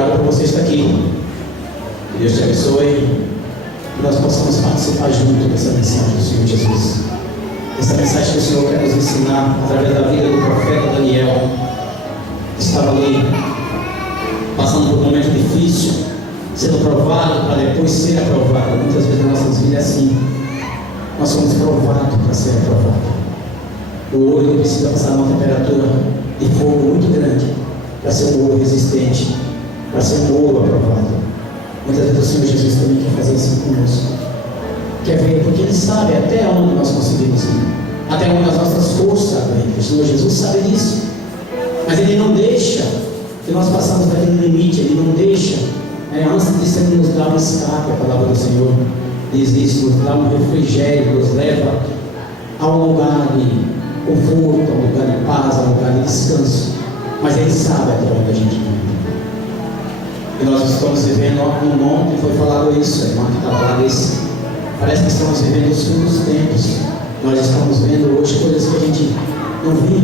Obrigado por você estar aqui. Que Deus te abençoe. Que nós possamos participar junto dessa mensagem do Senhor Jesus. Essa mensagem que o Senhor quer nos ensinar através da vida do profeta Daniel, que estava ali passando por um momento difícil, sendo provado para depois ser aprovado. Muitas vezes nas nossas vidas é assim. Nós somos provados para ser aprovados. O ouro precisa passar uma temperatura de fogo muito grande para ser um ouro resistente, para ser um ouro aprovado. Muitas vezes o Senhor Jesus também quer fazer assim conosco. Quer ver, porque Ele sabe até onde nós conseguimos ir, até onde as nossas forças aguentam. O Senhor Jesus sabe disso. Mas Ele não deixa que nós passamos daquele limite. Ele não deixa, antes disso Ele nos dá um escape. A palavra do Senhor diz isso, nos dá um refrigério, nos leva a um lugar de conforto, a um lugar de paz, a um lugar de descanso. Mas Ele sabe até onde a gente vai. E nós estamos vivendo no monte, foi falado isso, a irmã que estava lá desse. Parece que estamos vivendo os fins dos tempos. Nós estamos vendo hoje coisas que a gente não viu.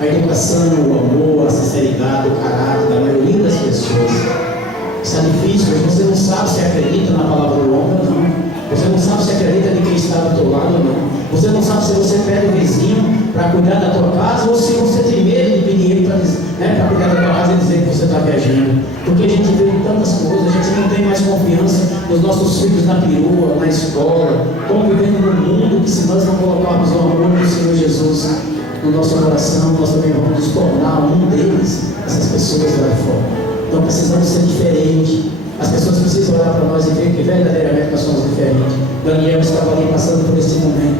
A educação, o amor, a sinceridade, o caráter da maioria das pessoas. Está difícil, você não sabe se acredita na palavra do homem ou não. Você não sabe se acredita de quem está do teu lado ou não. Você não sabe se você pede o vizinho para cuidar da tua casa ou se você tem medo de pedir ele para cuidar da tua casa e dizer que você está viajando. Porque a gente vê tantas coisas, a gente não tem mais confiança nos nossos filhos na perua, na escola. Estamos vivendo num mundo que, se nós não colocarmos o amor do Senhor Jesus no nosso coração, nós também vamos nos tornar um deles, essas pessoas lá fora. Então precisamos ser diferentes. As pessoas precisam olhar para nós e ver que verdadeiramente nós somos diferentes. Daniel estava ali passando por esse momento,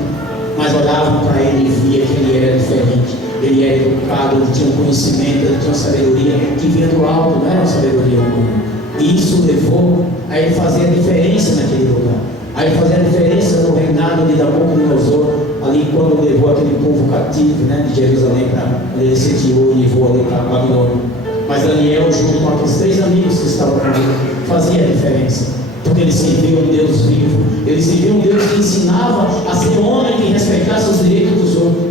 mas olhavam para ele e via que ele era diferente. Ele era educado, ele tinha um conhecimento, ele tinha uma sabedoria que vinha do alto, não era uma sabedoria humana. E isso levou a ele fazer a diferença naquele lugar. A ele fazer a diferença no reinado de Nabucodonosor, ali quando levou aquele povo cativo, de Jerusalém para ele sediou e levou ali para Babilônia. Mas Daniel, junto com aqueles 3 amigos que estavam com ele, fazia a diferença. Porque ele servia um Deus vivo. Ele servia um Deus que ensinava a ser homem que respeitasse os direitos dos outros.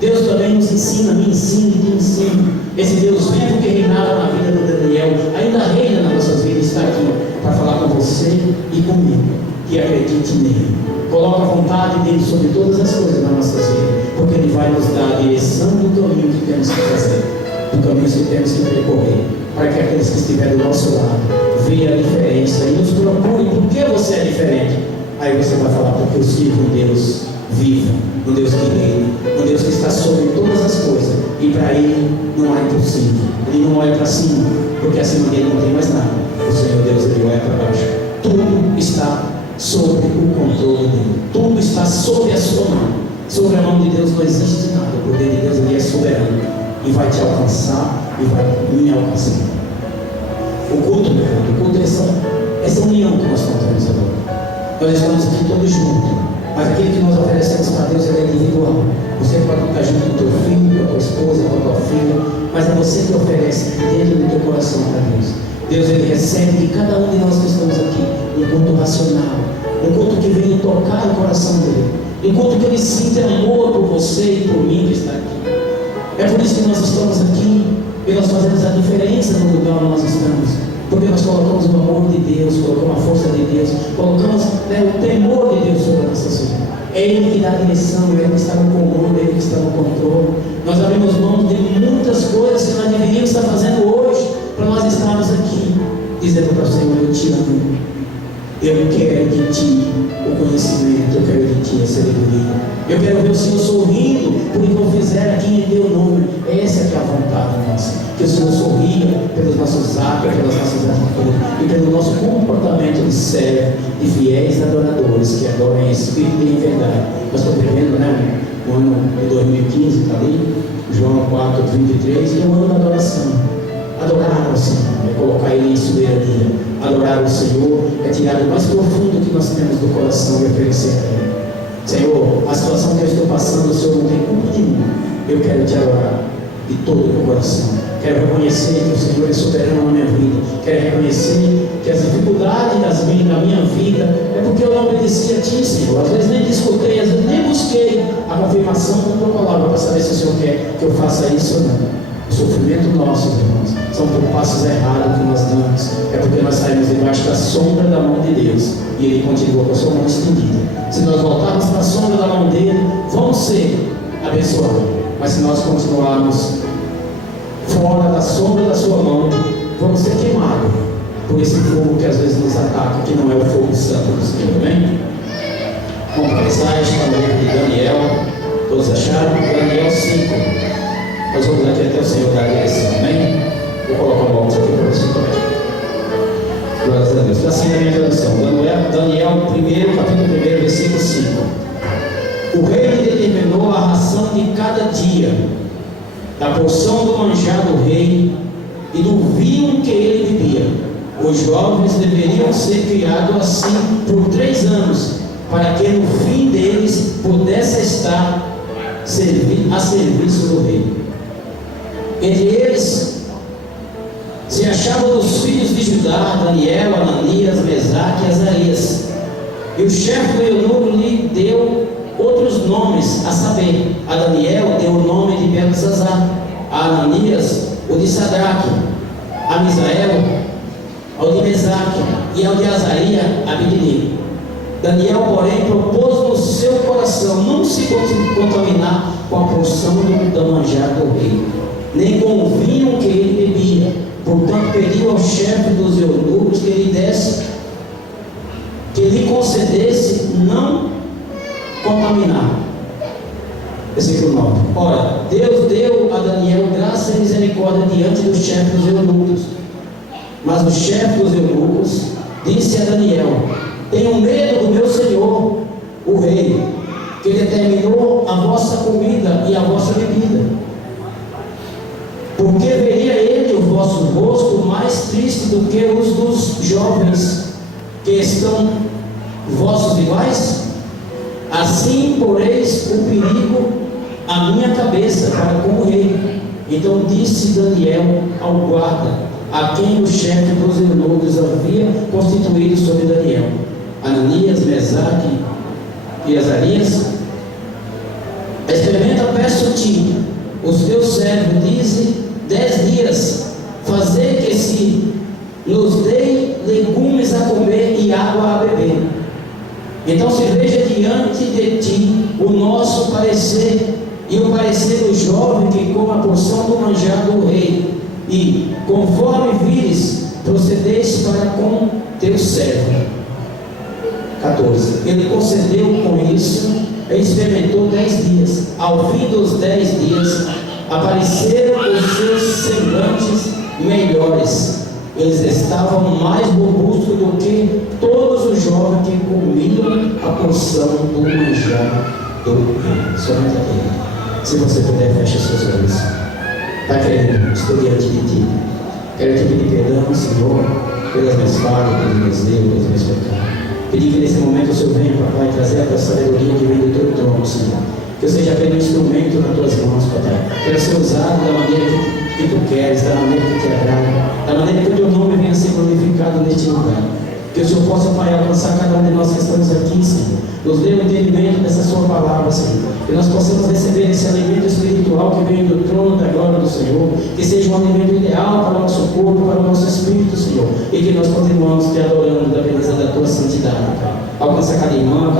Deus também nos ensina, me ensina e te ensina. Esse Deus vivo que reinava na vida de Daniel, ainda reina nas nossas vidas, está aqui para falar com você e comigo. Que acredite nele. Coloca a vontade dele sobre todas as coisas nas nossas vidas. Porque ele vai nos dar a direção do caminho que temos que fazer, do caminho que temos que percorrer, para que aqueles que estiverem do nosso lado vejam a diferença e nos procurem. Por que você é diferente? Aí você vai falar: porque eu sirvo um Deus vivo, um Deus que reina, um Deus que está sobre todas as coisas, e para Ele não há impossível. Ele não olha para cima, porque acima dele não tem mais nada. O Senhor Deus, Ele olha para baixo. Tudo está sob o controle dele, tudo está sob a sua mão. Sobre a mão de Deus não existe nada. O poder de Deus, Ele é soberano e vai te alcançar e vai me alcançar. O culto, meu irmão, o culto é essa união que nós contamos agora. Nós estamos aqui todos juntos, mas aquele que nós oferecemos para Deus, ele é individual. Você pode estar junto com o teu filho, com a tua esposa, com a tua filha, mas é você que oferece dentro do teu coração para Deus. Deus, Ele recebe de cada um de nós que estamos aqui um culto racional, um culto que vem tocar o coração dele, um culto que Ele sinta amor por você e por mim que está aqui. É por isso que nós estamos aqui, e nós fazemos a diferença no lugar onde nós estamos, porque nós colocamos o amor de Deus, colocamos a força de Deus, colocamos o temor de Deus sobre a nossa vida. É Ele que dá a direção, é Ele que está no comando, é Ele que está no controle. Nós abrimos mão de muitas coisas que nós deveríamos estar fazendo hoje, para nós estarmos aqui, dizendo para o Senhor: eu te amo, eu quero de ti o conhecimento, eu quero de ti a sabedoria, eu quero ver o Senhor sorrindo por o que eu fizer aqui em teu nome. Essa é a vontade nossa, que o Senhor sorria pelos nossos atos, pelas nossas atitudes e pelo nosso comportamento de servo, de fiéis adoradores que adoram em espírito e em verdade. Nós estamos vivendo o ano de 2015, está ali, João 4:33, que é o ano da adoração. Adorar o Senhor é colocar Ele em soberania. Adorar o Senhor é tirar do mais profundo que nós temos do coração e oferecer a Ele. Senhor, a situação que eu estou passando, o Senhor não tem culpa nenhuma. Eu quero te adorar de todo o meu coração. Quero reconhecer que o Senhor é soberano na minha vida. Quero reconhecer que as dificuldades da minha vida é porque eu não obedeci a Ti, Senhor. Às vezes nem discutei, às vezes nem busquei a confirmação da Tua palavra para saber se o Senhor quer que eu faça isso ou não. O sofrimento nosso, irmãos, são por passos errados que nós damos. sombra da mão de Deus, e ele continua com a sua mão estendida. Se nós voltarmos para a sombra da mão dele, vamos ser abençoados. Mas se nós continuarmos fora da sombra da sua mão, vamos ser queimados por esse fogo que às vezes nos ataca, que não é o fogo santo do Senhor. Amém? Vamos para a mensagem no livro de Daniel. Todos acharam? Daniel 5. Nós vamos aqui até o Senhor dar a direção. Amém? Vou colocar uma outra aqui para você também. Glórias a Deus. Está assim a minha tradução. Daniel 1, capítulo 1, versículo 5. O rei determinou a ração de cada dia, da porção do manjar do rei e do vinho que ele bebia. Os jovens deveriam ser criados assim por 3 anos, para que no fim deles pudesse estar a serviço do rei. Entre eles se achavam os filhos de Judá, Daniel, Ananias, Mesaque e Azarias. E o chefe do eunuco lhe deu outros nomes, a saber, a Daniel deu o nome de Beltesazar, a Ananias o de Sadraque, a Misael ao de Mesaque e ao de Azaria Abednego. Daniel, porém, propôs no seu coração não se contaminar com a porção do manjar do rei, nem com o vinho que ele bebia. Portanto, pediu ao chefe dos eunucos que lhe concedesse não contaminar. Versículo 9. Ora, Deus deu a Daniel graça e misericórdia diante do chefe dos eunucos. Mas o chefe dos eunucos disse a Daniel: tenho medo do meu senhor, o rei, que determinou a vossa comida e a vossa bebida. Porque veria ele o vosso rosto mais triste do que os dos jovens que estão vossos rivais? Assim poreis o perigo à minha cabeça para com o rei. Então disse Daniel ao guarda, a quem o chefe dos eunucos havia constituído sobre Daniel: Ananias, Mesaque e Azarias, experimenta, peço-te, os teus servos, dize 10 dias, fazer que se nos dê legumes a comer e água a beber. Então se veja diante de ti o nosso parecer e o parecer do jovem que come a porção do manjar do rei, e conforme vires, procedeste para com teu servo. 14. Ele concedeu com isso e experimentou 10 dias. Ao fim dos 10 dias apareceram os seus semblantes melhores. Eles estavam mais robustos do que todos os jovens que comiam a porção do manjar do rei. Somente aqui. Se você puder, feche seus olhos. Pai querido, estou diante de ti. Quero te pedir perdão, Senhor, pelas minhas falhas, pelos meus erros, pelos meus pecados. Pedir que nesse momento o Senhor venha, Papai, trazer a tua sabedoria que vem do teu trono, Senhor. Que eu seja apenas um instrumento nas tuas mãos, Papai. Quero ser usado da maneira que tu queres, da maneira que te agrada, da maneira que o teu nome venha a ser glorificado neste lugar. Que o Senhor possa, Pai, alcançar cada um de nós que estamos aqui, Senhor. Nos dê o entendimento dessa sua palavra, Senhor. Que nós possamos receber esse alimento espiritual que vem do trono da glória do Senhor. Que seja um alimento ideal para o nosso corpo, para o nosso espírito, Senhor. E que nós continuamos te adorando da beleza da tua santidade, Pai. Alcança cada irmão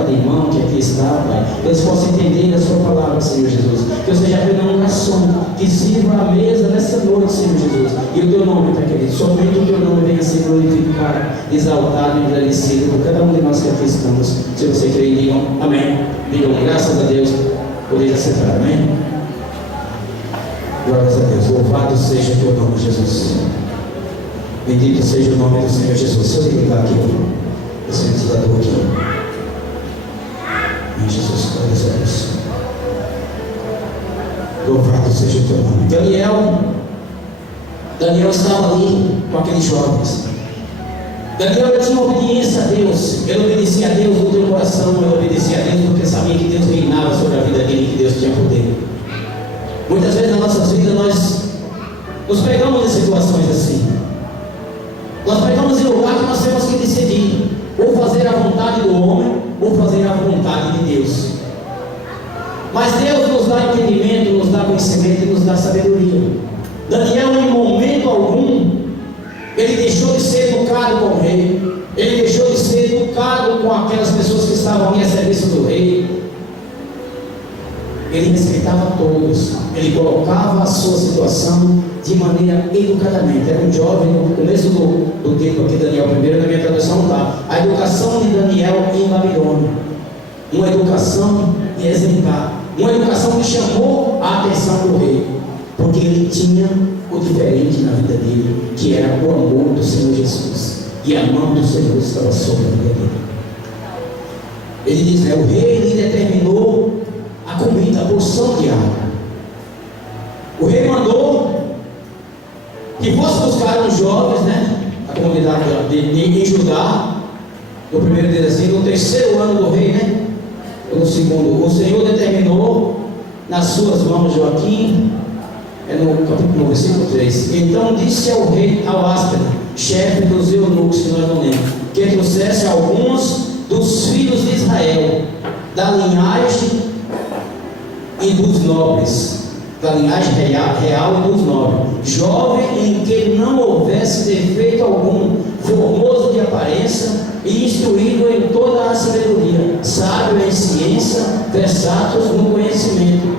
que aqui está, Pai. Que eles possam entender a sua palavra, Senhor Jesus. Que eu seja apenas um garçom que sirva a mesa nessa noite, Senhor Jesus. E o teu nome, Pai querido, somente o teu nome venha a ser glorificado, exaltado e agradecido por cada um de nós que aqui estamos. Se você crê, digam amém. Digam graças a Deus. Podeis aceitar, amém? Glórias a Deus. Louvado seja o teu nome, Jesus. Bendito seja o nome do Senhor Jesus. Se eu ligar aqui, esse ventilador aqui. Em Jesus, glórias a Deus. Louvado seja o teu nome. Daniel estava ali com aqueles jovens. Daniel tinha obediência a Deus. Ele obedecia a Deus no teu coração. Ele obedecia a Deus porque sabia que Deus reinava sobre a vida dele e que Deus tinha poder. Muitas vezes na nossa vida nós nos pegamos em situações assim. Nós pegamos em lugar que nós temos que decidir: ou fazer a vontade do homem ou fazer a vontade de Deus. Mas Deus nos dá entendimento, nos dá conhecimento e nos dá sabedoria. Daniel, em momento algum, Ele deixou de ser educado com o rei. Ele deixou de ser educado com aquelas pessoas que estavam ali a serviço do rei. Ele respeitava todos. Ele colocava a sua situação de maneira educadamente. Era um jovem, no começo do tempo aqui, Daniel 1, na minha tradução está a educação de Daniel em Babilônia. Uma educação exemplar. Uma educação que chamou a atenção do rei, porque ele tinha o diferente na vida dele, que era o amor do Senhor Jesus, e a mão do Senhor estava sobre a vida dele. Ele diz, o rei lhe determinou a comida, a porção diária. O rei mandou que fosse buscar uns jovens, a comunidade em Judá, no primeiro dia assim, no terceiro ano do rei, ou no segundo. O Senhor determinou nas suas mãos, Joaquim, no versículo 3. Então disse ao rei, ao áspero, chefe dos eunucos, que nós não lemos, que trouxesse alguns dos filhos de Israel, da linhagem e dos nobres, da linhagem real e dos nobres, jovem em que não houvesse defeito algum, formoso de aparência e instruído em toda a sabedoria, sábio em ciência, versátil no conhecimento,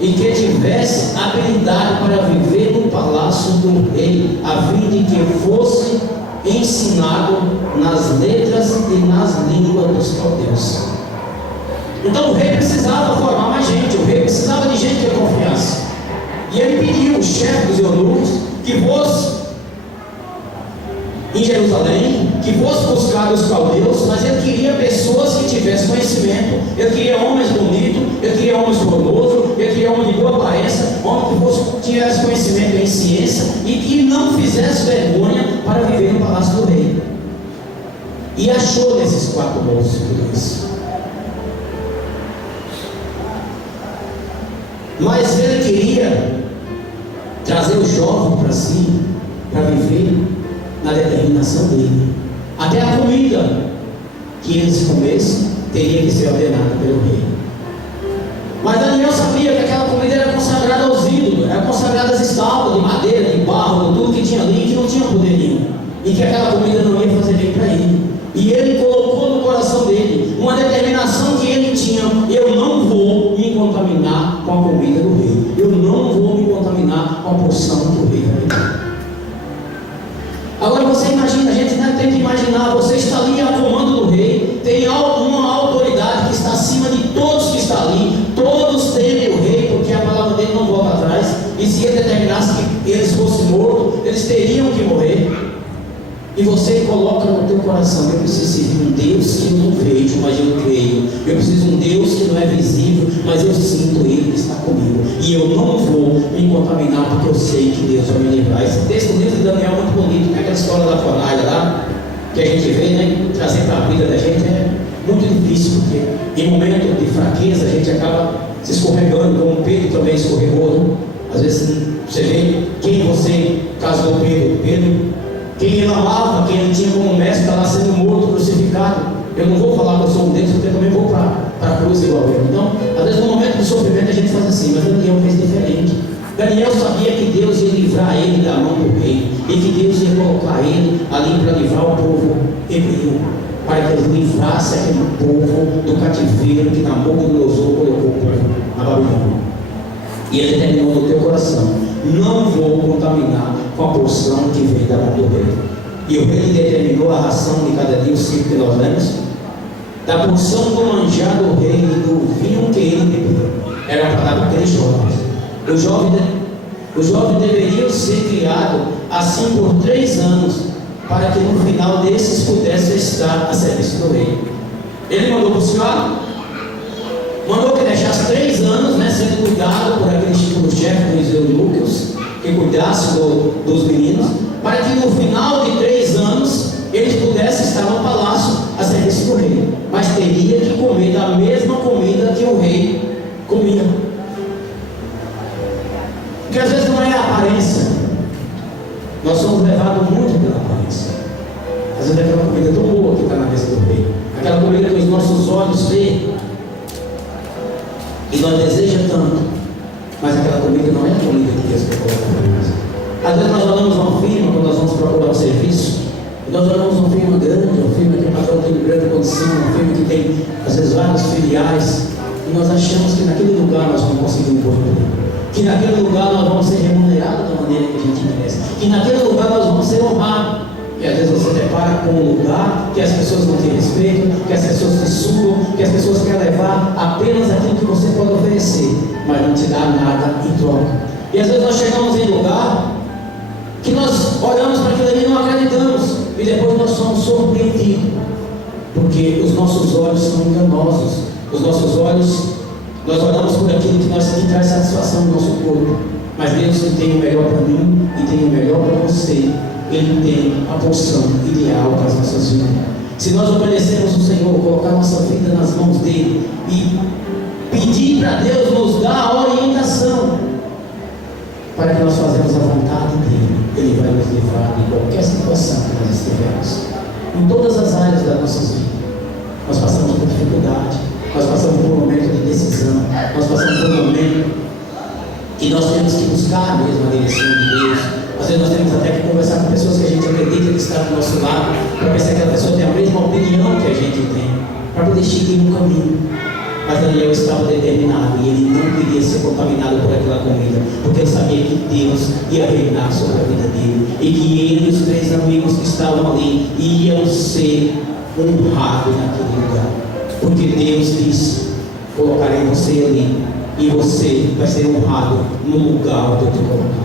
e que tivesse habilidade para viver no palácio do rei, a fim de que fosse ensinado nas letras e nas línguas dos caldeus. Então o rei precisava formar mais gente, o rei precisava de gente que confiasse. E ele pediu o chefe dos eunucos que fosse em Jerusalém, que fosse buscar os caldeus, mas ele queria pessoas que tivessem conhecimento. Ele queria homens bonitos, ele queria homens formosos, ele queria homens de boa aparência, homens que tivessem conhecimento em ciência e que não fizesse vergonha para viver no palácio do rei. E achou nesses 4 moços tudo isso. Mas ele queria trazer o jovem para si, para viver na determinação dele. Até a comida que eles comessem teria que ser ordenada pelo rei. Mas Daniel sabia que aquela comida era consagrada aos ídolos, era consagrada às estátuas de madeira, de barro, de tudo que tinha ali, que não tinha poder nenhum, e que aquela comida não ia fazer bem para ele. E ele colocou no coração dele uma determinação que ele tinha: eu não vou me contaminar com a comida do rei, eu não vou me contaminar com a porção que o rei vai dar. Agora você imagina, a gente tem que imaginar, você está ali a comando do rei, tem uma autoridade que está acima de todos que estão ali, todos temem o rei, porque a palavra dele não volta atrás, e se ele determinasse que eles fossem mortos, eles teriam que morrer. E você coloca no teu coração: eu preciso servir um Deus que não vejo, mas eu creio. Eu preciso de um Deus que não é visível, mas eu sinto Ele que está comigo. E eu não vou me contaminar, porque eu sei que Deus vai me livrar. Esse texto do livro de Daniel é muito bonito, né? Aquela história da fornalha lá, que a gente vê, trazer para a vida da gente é muito difícil, porque em momento de fraqueza a gente acaba se escorregando, como Pedro também escorregou, Às vezes você vê quem você casou, Pedro, quem ele amava, quem ele tinha como mestre, está lá sendo morto, crucificado. Eu não vou falar que eu sou um deles, porque eu também vou para a cruz igual ele. Então, às vezes no momento de sofrimento a gente faz assim, mas Daniel fez diferente. Daniel sabia que Deus ia livrar ele da mão do rei, e que Deus ia colocar ele ali para livrar o povo hebreu, para que ele livrasse aquele povo do cativeiro que Nabucodonosor colocou o povo na Babilônia. E ele determinou no teu coração: não vou contaminar com a porção que vem da mão do rei. E o rei determinou a ração de cada dia, o 5 que nós lemos, da porção do manjar do rei e do vinho que ele bebeu. Era para dar para aqueles jovens. Os jovens deveriam ser criados assim por 3 anos, para que no final desses pudessem estar a serviço do rei. Ele mandou buscar, mandou que deixasse 3 anos, sendo cuidado por aquele chefe dos eunucos, que cuidasse dos meninos, para que no final de 3 anos eles pudessem estar no palácio a serviço do rei, mas teria que comer da mesma comida que o rei comia. Porque às vezes não é a aparência, nós somos levados muito pela aparência. Às vezes é aquela comida tão boa que está na mesa do rei, aquela comida que os nossos olhos veem e nós desejamos tanto, mas aquela comida não é a comida que Deus quer colocar na mesa. Às vezes nós olhamos uma firma, quando nós vamos procurar um serviço, nós olhamos uma firma grande, uma firma que o patrão tem grande condição, uma firma que tem, às vezes, vários filiais, e nós achamos que naquele lugar nós vamos conseguir um posto, que naquele lugar nós vamos ser remunerados da maneira que a gente merece, que naquele lugar nós vamos ser honrados. E às vezes você depara com um lugar que as pessoas não te respeitam, que as pessoas te sugam, que as pessoas querem levar apenas aquilo que você pode oferecer, mas não te dá nada em troca. E às vezes nós chegamos em lugar que nós olhamos para aquilo ali e não acreditamos, e depois nós somos surpreendidos, porque os nossos olhos são enganosos. Os nossos olhos, nós olhamos por aquilo que traz satisfação no nosso corpo, mas Deus que tem o melhor para mim e tem o melhor para você, Ele tem a porção ideal para as nossas vidas. Se nós obedecermos o Senhor, colocar nossa vida nas mãos dEle e pedir para Deus nos dar a orientação para que nós façamos a vontade dEle, Ele vai nos levar em qualquer situação que nós estivermos, em todas as áreas das nossas vidas. Nós passamos por dificuldade, nós passamos por um momento de decisão, nós passamos por um momento que nós temos que buscar mesmo a direção de Deus. Às vezes nós temos até que conversar com pessoas que a gente acredita que estão do nosso lado, para ver se aquela pessoa tem a mesma opinião que a gente tem, para poder seguir um caminho. Mas Daniel estava determinado e ele não queria ser contaminado por aquela comida, porque ele sabia que Deus ia reinar sobre a vida dele, e que ele e os 3 amigos que estavam ali iam ser honrados naquele lugar, porque Deus disse: colocarei você ali e você vai ser honrado no lugar onde eu te colocar.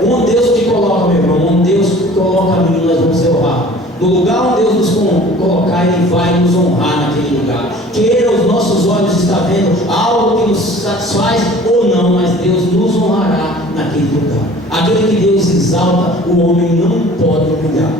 Um Deus te coloca, meu irmão, um Deus que coloca a mim, nós vamos ser honrados. No lugar onde Deus nos colocar, Ele vai nos honrar naquele lugar. Queira os nossos olhos estar vendo algo que nos satisfaz ou não, mas Deus nos honrará naquele lugar. Aquele que Deus exalta, o homem não pode humilhar.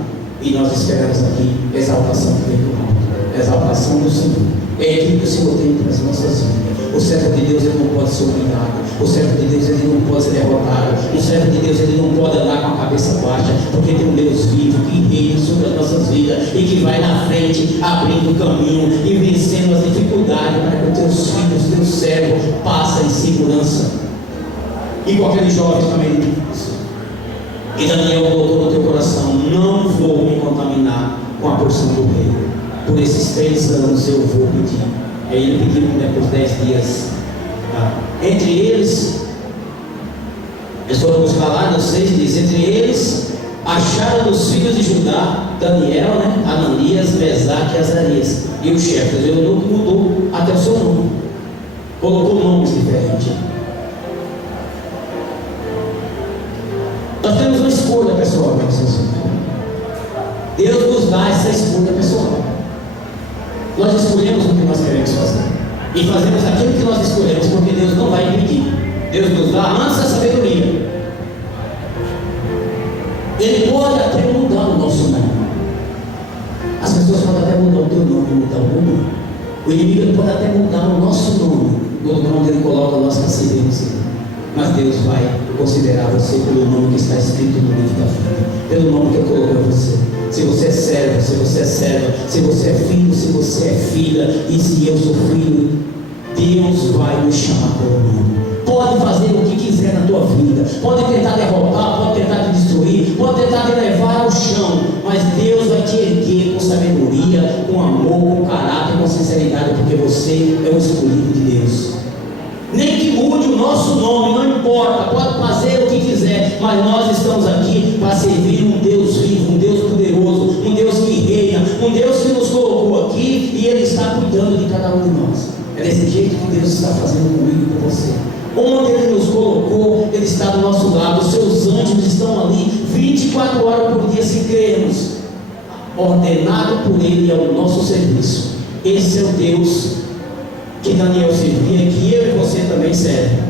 E nós esperamos aqui exaltação que vem do alto, exaltação do Senhor. É aquilo que o Senhor tem para as nossas vidas. O servo de Deus, ele não pode ser humilhado. O servo de Deus, ele não pode ser derrotado. O servo de Deus, ele não pode andar com a cabeça baixa, porque tem um Deus vivo que reina sobre as nossas vidas e que vai na frente, abrindo o caminho e vencendo as dificuldades para que os teus filhos, teus servos passem em segurança. Igual aquele jovem também disse. E Daniel botou no teu coração: não vou me contaminar com a porção do rei. Por esses 3 anos eu vou pedir. Aí ele pediu, né, por 10 dias. Entre eles, eles foram buscar lá no 6, diz: entre eles acharam dos filhos de Judá Daniel, né, Ananias, Mesaque e Azarias. E o chefe do eunuco mudou até o seu nome, colocou nomes diferentes. Nós temos uma escolha pessoal, Deus nos dá essa escolha pessoal. Nós escolhemos o que nós queremos fazer e fazemos aquilo que nós escolhemos, porque Deus não vai impedir. Deus nos dá antes a sabedoria. Ele pode até mudar o nosso nome. As pessoas podem até mudar o teu nome, mudar o meu nome. O inimigo, ele pode até mudar o nosso nome, no lugar onde ele coloca nós para servirmos. Mas Deus vai considerar você pelo nome que está escrito no livro da vida, pelo nome que Ele colocou em você. Se você é servo, se você é serva, se você é filho, se você é filha, e se eu sou filho, Deus vai nos chamar pelo nome. Pode fazer o que quiser na tua vida, pode tentar derrotar, pode tentar te destruir, pode tentar te levar ao chão, mas Deus vai te erguer com sabedoria, com amor, com caráter, com sinceridade, porque você é o escolhido de Deus. Nem que mude o nosso nome, não importa, pode fazer o que quiser, mas nós estamos aqui para servir um Deus vivo, um Deus poderoso, um Deus que reina, um Deus que nos colocou aqui e Ele está cuidando de cada um de nós. É desse jeito que Deus está fazendo comigo e com você. Onde Ele nos colocou, Ele está do nosso lado, os seus anjos estão ali 24 horas por dia, se crermos, ordenado por Ele ao nosso serviço. Esse é o Deus que Daniel servia, que eu e você também serve.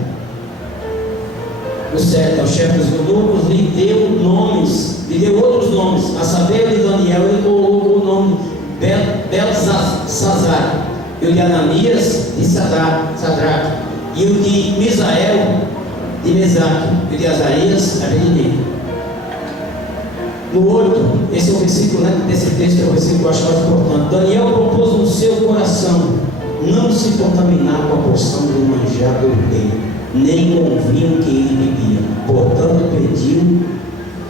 O certo, o chefe dos eunucos lhe deu nomes, lhe deu outros nomes, a saber, de Daniel ele colocou o nome Beltesazar, e o de Ananias de Sadraque, e o de Misael de Mesaque, e o de Azarias Abednego. No 8, esse é o versículo, né, desse texto, é o versículo que eu acho mais importante. Daniel propôs no seu coração não se contaminar com a porção do manjar do rei, nem com o vinho que ele bebia. Portanto, pediu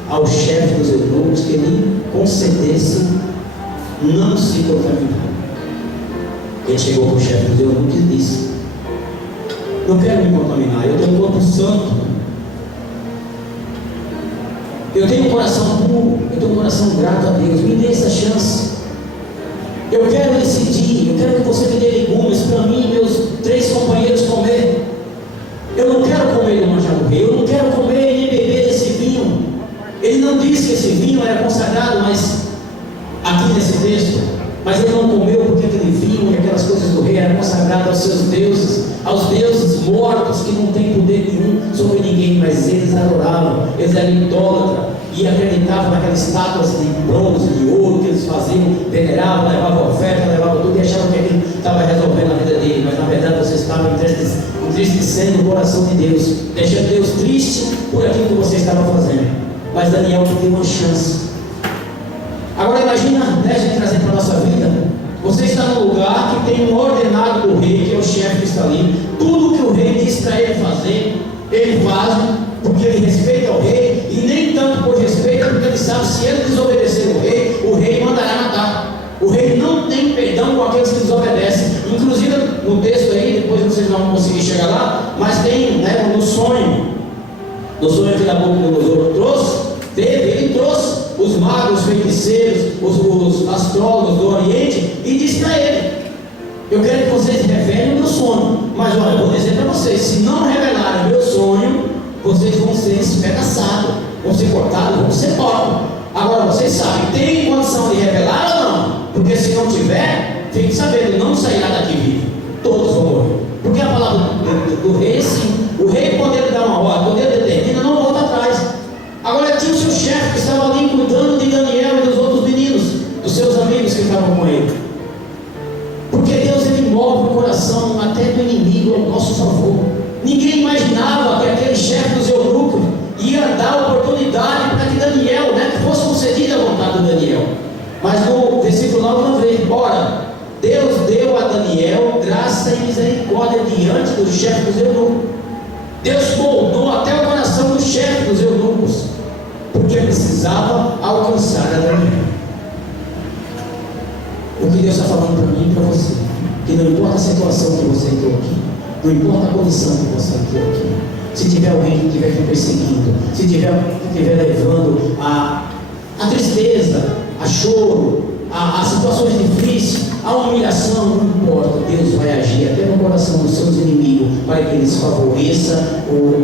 ao chefe dos eunucos que lhe concedesse não se contaminar. Ele chegou para o chefe dos eunucos e disse: não quero me contaminar, eu tenho um corpo santo, eu tenho um coração puro, eu tenho um coração grato a Deus, me dê essa chance. Eu quero decidir, eu quero que você me dê legumes para mim e meus 3 companheiros comer. Eu não quero comer do manjar do rei, eu não quero comer nem beber desse vinho. Ele não disse que esse vinho era consagrado, mas aqui nesse texto, mas ele não comeu porque aquele vinho e aquelas coisas do rei eram consagradas aos seus deuses, aos deuses mortos que não têm poder nenhum sobre ninguém, mas eles adoravam, eles eram idólatras e acreditavam naquelas estátuas de bronze, de ouro que eles faziam, veneravam, levavam oferta, levavam tudo e achavam que aquilo estava resolvendo a vida dele, mas na verdade você estava entristecendo o coração de Deus, deixando Deus triste por aquilo que você estava fazendo. Mas Daniel teve uma chance. Agora imagina, né, a gente trazer para a nossa vida. Você está num lugar que tem um ordenado do rei, que é o chefe que está ali. Tudo que o rei diz para ele fazer, ele faz, porque ele respeita o rei, e nem tanto por respeito, porque ele sabe, se ele desobedecer o rei mandará matar. O rei não tem perdão com aqueles que desobedecem. Inclusive no texto aí, depois vocês não vão conseguir chegar lá, mas tem, né, no sonho que Nabucodonosor trouxe, ele trouxe os magos, os feiticeiros, os astrólogos do Oriente e disse para ele: eu quero que vocês revelem o meu sonho, mas olha, eu vou dizer para vocês, se não revelarem o meu sonho, vocês vão ser espedaçados, vão ser cortados, vão ser mortos. Agora vocês sabem, tem condição de revelar ou não? Porque se não tiver, fique sabendo, não sairá daqui vivo, todos vão morrer. Porque a palavra do rei é assim: o rei, quando ele dá uma ordem, quando ele determina, não volta atrás. Agora tinha o seu chefe que estava ali cuidando de Daniel e dos outros meninos, dos seus amigos que estavam com ele. Porque Deus, ele move o coração até do inimigo ao nosso favor. Ninguém imaginava que aquele chefe dos eunucos ia dar oportunidade para que Daniel, né, que fosse concedida a vontade de Daniel. Mas no versículo 9 não vê: ora, Deus deu a Daniel graça e misericórdia diante do chefe dos eunucos. Deus moldou até o coração do chefe dos eunucos, porque precisava alcançar a Daniel. O que Deus está falando para mim e para você, que não importa a situação que você entrou aqui, não importa a condição que você entrou aqui, se tiver alguém que estiver te perseguindo, se tiver alguém que estiver levando a tristeza, a choro, a situações difíceis, a humilhação, não importa, Deus vai agir até no coração dos seus inimigos, para que eles favoreçam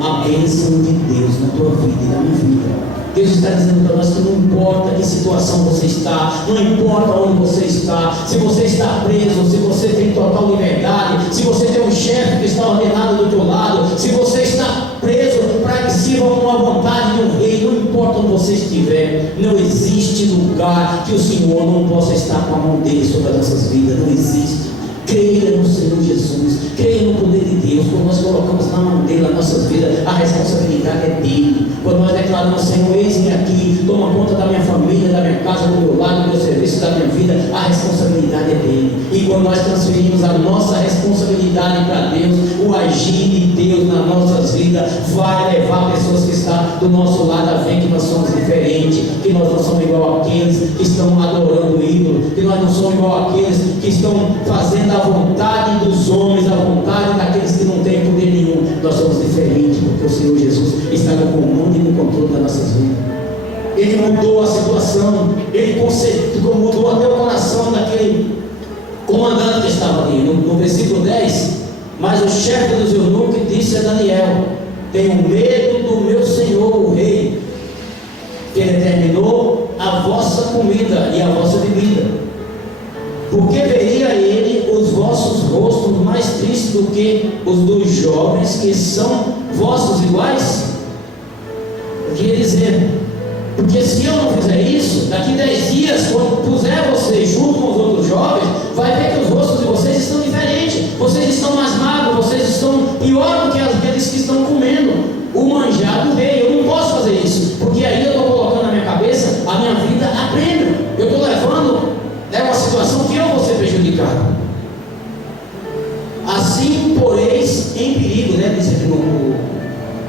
a bênção de Deus na tua vida e na minha vida. Deus está dizendo para nós que não importa que situação você está, não importa onde você está, se você está preso, se você tem total liberdade, se você tem um chefe que está ordenado do teu lado, se você está preso para que sirva com a vontade do rei, não importa onde você estiver, não existe lugar que o Senhor não possa estar com a mão dele sobre as nossas vidas, não existe. Creia no Senhor Jesus, creia no poder de Deus. Quando nós colocamos na mão dele a nossa vida, a responsabilidade é dele. Quando nós declaramos: Senhor, eis-me aqui, toma conta da minha família, da minha casa, do meu lado, do meu serviço, da minha vida, a responsabilidade é dele. E quando nós transferimos a nossa responsabilidade para Deus, o agir de Deus nas nossas vidas vai levar pessoas que estão do nosso lado a ver que nós somos diferentes, que nós não somos igual àqueles que estão adorando o ídolo, que nós não somos igual àqueles que estão fazendo a vontade dos homens, a vontade daqueles que não têm poder nenhum. Nós somos diferentes, porque o Senhor Jesus está no comando e no controle das nossas vidas. Ele mudou a situação, ele mudou até o coração daquele comandante que estava ali. No versículo 10, mas o chefe dos eunucos disse a Daniel: tenho medo do meu senhor o rei, que determinou a vossa comida e a vossa bebida, porque veria ele os vossos rostos mais tristes do que os dos jovens que são vossos iguais. Eu queria dizer, porque se eu não fizer isso, daqui 10 dias, quando puser vocês junto com os outros jovens, vai ver que os rostos de vocês estão diferentes, vocês estão mais magros, vocês estão pior do que aqueles que estão comendo o manjar do rei. Eu não posso fazer isso, porque aí eu estou colocando na minha cabeça a minha vida a prêmio, eu estou levando uma situação que eu vou ser prejudicado. Assim poreis em perigo, né? Diz aqui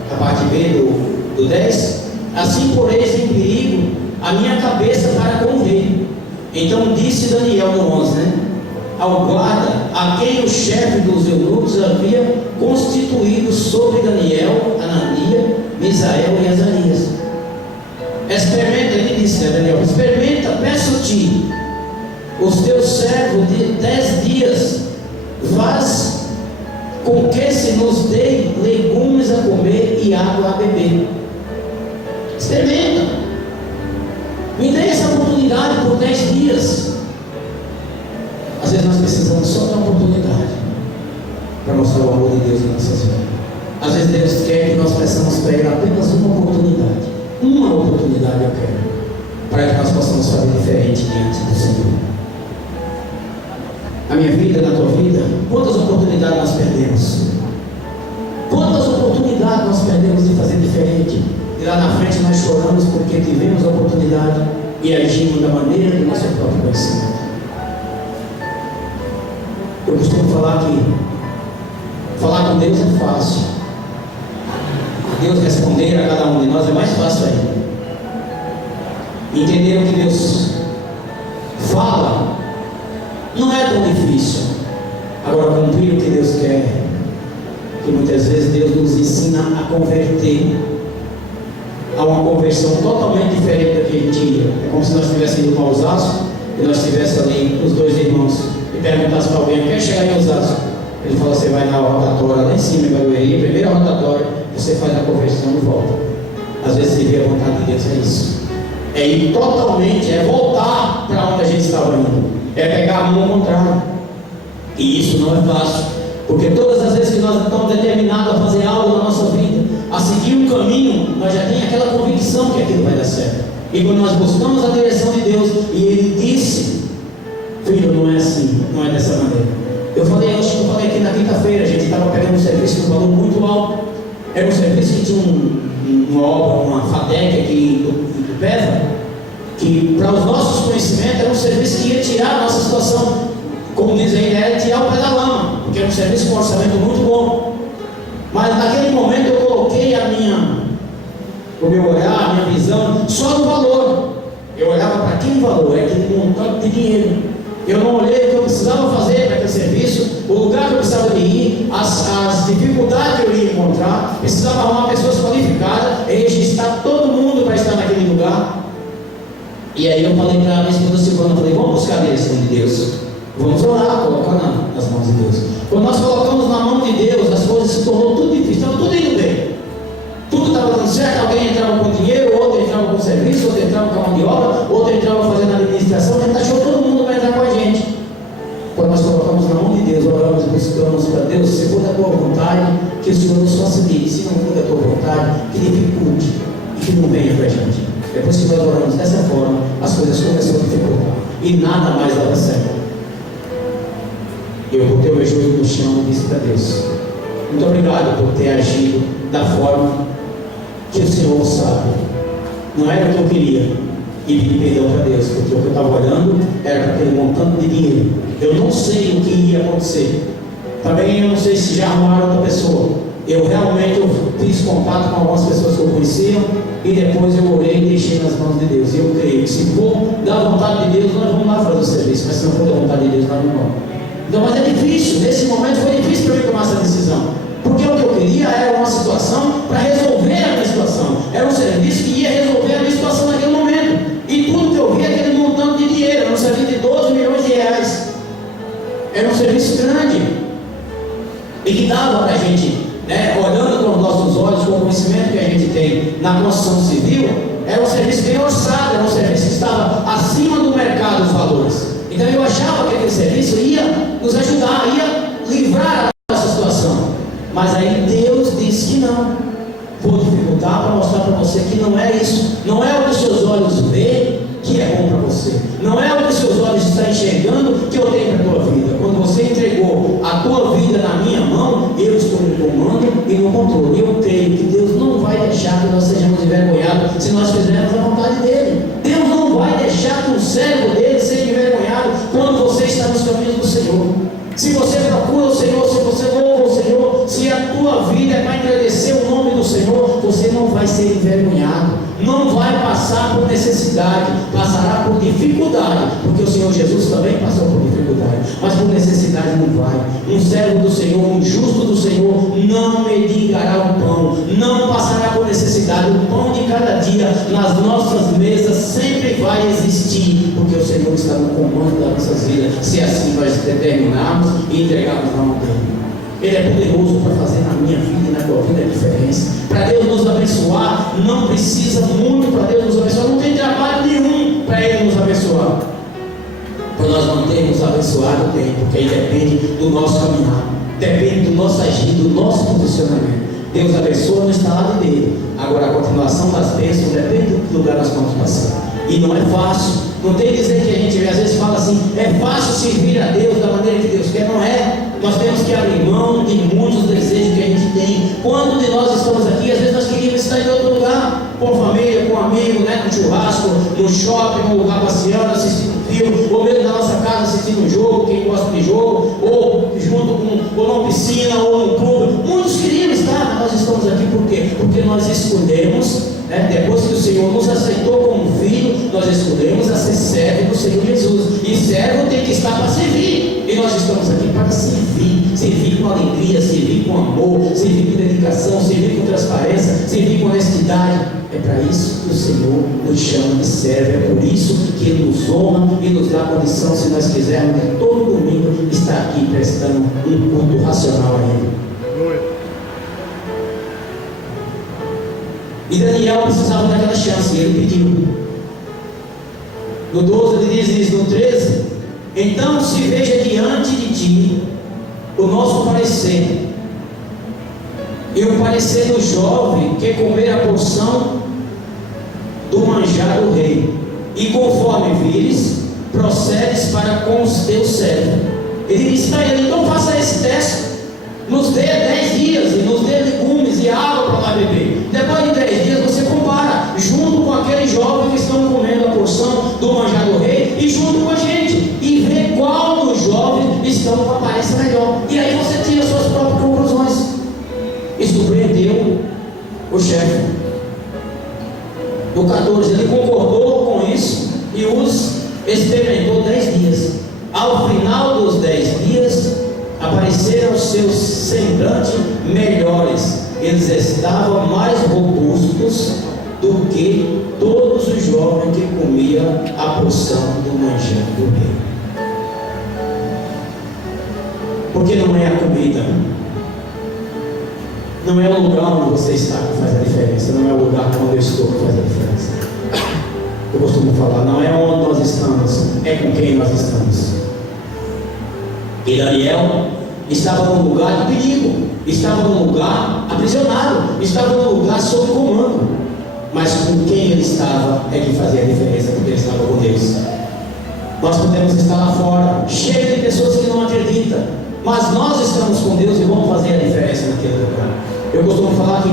na parte B do 10: assim poreis em perigo Então disse Daniel no 11, né? Ao guarda, a quem o chefe dos eunucos havia constituído sobre Daniel, Anania, Misael e Azarias. Experimenta, ele disse a Daniel, experimenta, peço-te, os teus servos de 10 dias, faz com que se nos dê legumes a comer e água a beber. Experimenta, me dê essa oportunidade por 10 dias. Às vezes nós precisamos só de uma oportunidade para mostrar o amor de Deus em nossas vidas. Às vezes Deus quer que nós peçamos para Ele apenas uma oportunidade. Uma oportunidade eu quero, para que nós possamos fazer diferente diante do Senhor. Na minha vida, na tua vida, quantas oportunidades nós perdemos? Quantas oportunidades nós perdemos de fazer diferente? E lá na frente nós choramos porque tivemos a oportunidade e agimos da maneira do nosso próprio conhecimento. Eu costumo falar que falar com Deus é fácil. Deus responder a cada um de nós é mais fácil ainda. Entender o que Deus fala não é tão difícil. Agora, cumprir o que Deus quer, que muitas vezes Deus nos ensina a converter a uma conversão totalmente diferente da que a gente ia. É como se nós estivéssemos indo para Osasco e nós estivéssemos ali os dois irmãos e perguntasse para alguém: quer chegar em Osasco? Ele fala: você vai na rotatória lá em cima em Barueri, primeira rotatória, você faz a conversão e volta. Às vezes você vê a vontade de Deus, é isso. É ir totalmente, é voltar para onde a gente estava indo, é pegar a mão ao contrário. E isso não é fácil, porque todas as vezes que nós estamos determinados a fazer algo na nossa vida, a seguir um caminho, nós já temos aquela convicção que aquilo vai dar certo. E quando nós buscamos a direção de Deus, e Ele disse: filho, não é assim, não é dessa maneira. Eu falei aqui na quinta-feira, a gente estava pegando um serviço com um valor muito alto. Era um serviço que tinha uma obra, uma FADEC aqui do PEVA, que para os nossos conhecimentos era um serviço que ia tirar a nossa situação, como diz aí, era tirar o pé da lama, porque era um serviço com um orçamento muito bom. Mas naquele momento eu coloquei o meu olhar, a minha visão, só no valor. Eu olhava para aquele valor, aquele montante de dinheiro. Eu não olhei o que eu precisava fazer para aquele serviço, o lugar que eu precisava de ir, as dificuldades que eu ia encontrar. Precisava arrumar pessoas qualificadas, registrar todo mundo para estar naquele lugar. E aí eu falei para a minha esposa Silvana, falei: vamos buscar a direção de Deus, vamos orar, colocar nas mãos de Deus. Quando nós colocamos na mão de Deus, as coisas se tornou tudo difícil, estava tudo indo bem, tudo estava dando certo. Alguém entrava com dinheiro, outro entrava com serviço, outro entrava com a mão de obra, outro entrava fazendo administração. A gente achou todo mundo para entrar com a gente. Quando nós colocamos na mão de Deus, oramos e buscamos para Deus: se for da tua vontade, que o Senhor nos facilite; se não for da tua vontade, que dificulte e que não venha para a gente. Depois que nós oramos dessa forma, as coisas começaram a dificultar e nada mais dava certo. Eu botei o meu joelho no chão e disse para Deus: muito obrigado por ter agido da forma que o Senhor sabe. Não era o que eu queria. E pedi perdão para Deus, porque o que eu estava olhando era para aquele montante de dinheiro. Eu não sei o que ia acontecer. Também eu não sei se já arrumaram outra pessoa. Eu realmente fiz contato com algumas pessoas que eu conhecia e depois eu orei e deixei nas mãos de Deus. E eu creio que se for da vontade de Deus, nós vamos lá fazer o serviço. Mas se não for da vontade de Deus, nós não vamos. Então, mas é difícil. Nesse momento foi difícil para mim tomar essa decisão, porque o que eu queria era uma situação para resolver a minha situação. Era um serviço que ia resolver a minha situação naquele momento. E tudo que eu via era aquele montante de dinheiro. Era um serviço de 12 milhões de reais. Era um serviço grande e que dava para a gente, olhando com os nossos olhos, com o conhecimento que a gente tem na construção civil, era um serviço bem orçado, era um serviço que estava acima do mercado dos valores. Então eu achava que aquele serviço ia nos ajudar, ia livrar a nossa situação. Mas aí Deus disse que não. Vou dificultar para mostrar para você que não é isso. Não é o que os seus olhos veem que é bom para você. Não é o que os seus olhos estão enxergando que eu tenho para a tua vida. Quando você entregou a tua vida na minha mão, eu estou no comando e no controle. Eu creio que Deus não vai deixar que nós sejamos envergonhados se nós fizermos a vontade dEle. Deus não vai deixar que o servo dEle seja envergonhado quando você está nos caminhos do Senhor. Se você procura o Senhor, se você louva o Senhor, se a tua vida é para agradecer o nome do Senhor, você não vai ser envergonhado. Não vai passar passar por necessidade, passará por dificuldade, porque o Senhor Jesus também passou por dificuldade, mas por necessidade não vai. Um servo do Senhor, um justo do Senhor, não mendigará o pão, não passará por necessidade. O pão de cada dia nas nossas mesas sempre vai existir, porque o Senhor está no comando das nossas vidas, se assim nós determinarmos e entregarmos na mão dele. Ele é poderoso para fazer na minha vida e na tua vida a diferença. Para Deus nos abençoar, não precisa muito para Deus nos abençoar, não tem trabalho nenhum para Ele nos abençoar. Para nós mantermos abençoado tem, porque aí depende do nosso caminhar, depende do nosso agir, do nosso posicionamento. Deus abençoa no estado dele. Agora a continuação das bênçãos depende do lugar nós vamos passar. E não é fácil. Não tem que dizer que a gente às vezes fala assim, é fácil servir a Deus da maneira que Deus quer. Não é. Nós temos que abrir mão de muitos desejos que a gente tem. Quando de nós estamos aqui, às vezes nós queríamos estar em outro lugar, com a família, com um amigo, né, no churrasco, no shopping, num lugar passeando, assistindo filme, ou mesmo na nossa casa assistindo um jogo, quem gosta de jogo, ou junto com, ou numa piscina, ou num clube. Muitos queriam estar, mas nós estamos aqui por quê? Porque nós escolhemos, depois que o Senhor nos aceitou como filho, nós escolhemos a ser servo do Senhor Jesus. E servo tem que estar para servir. E nós estamos aqui para servir, servir com alegria, servir com amor, servir com dedicação, servir com transparência, servir com honestidade. É para isso que o Senhor nos chama de servo. É por isso que Ele nos honra e nos dá condição, se nós quisermos, de todo domingo estar aqui prestando um culto racional a Ele. E Daniel precisava daquela chance, e ele pediu. No 12 ele diz isso, no 13: então se veja diante de ti o nosso parecer, e o parecer do jovem que comer a porção do manjar do rei, e conforme vires, procedes para com os teus servos. Ele disse para ele: então faça esse teste, nos dê 10 dias e nos dê legumes e água para lá beber. Depois de 10 dias você compara junto com aqueles jovens que estão comendo a porção do manjar do rei e junto com a gente, e vê qual dos jovens estão com a aparência melhor, e aí você tira suas próprias conclusões. E surpreendeu o chefe. No 14 ele concordou com isso e os experimentou 10 dias. Ao final dos 10 dias apareceram os seus semblantes melhores. Eles estavam mais robustos do que todos os jovens que comiam a porção do manjar do rei. Porque não é a comida, não é o lugar onde você está que faz a diferença, não é o lugar onde eu estou que faz a diferença. Eu costumo falar, não é onde nós estamos, é com quem nós estamos. E Daniel estava num lugar de perigo, estava num lugar aprisionado, estava num lugar sob comando, mas com quem ele estava é que fazia a diferença, porque ele estava com Deus. Nós podemos estar lá fora, cheio de pessoas que não acreditam, mas nós estamos com Deus e vamos fazer a diferença naquele lugar. Eu costumo falar que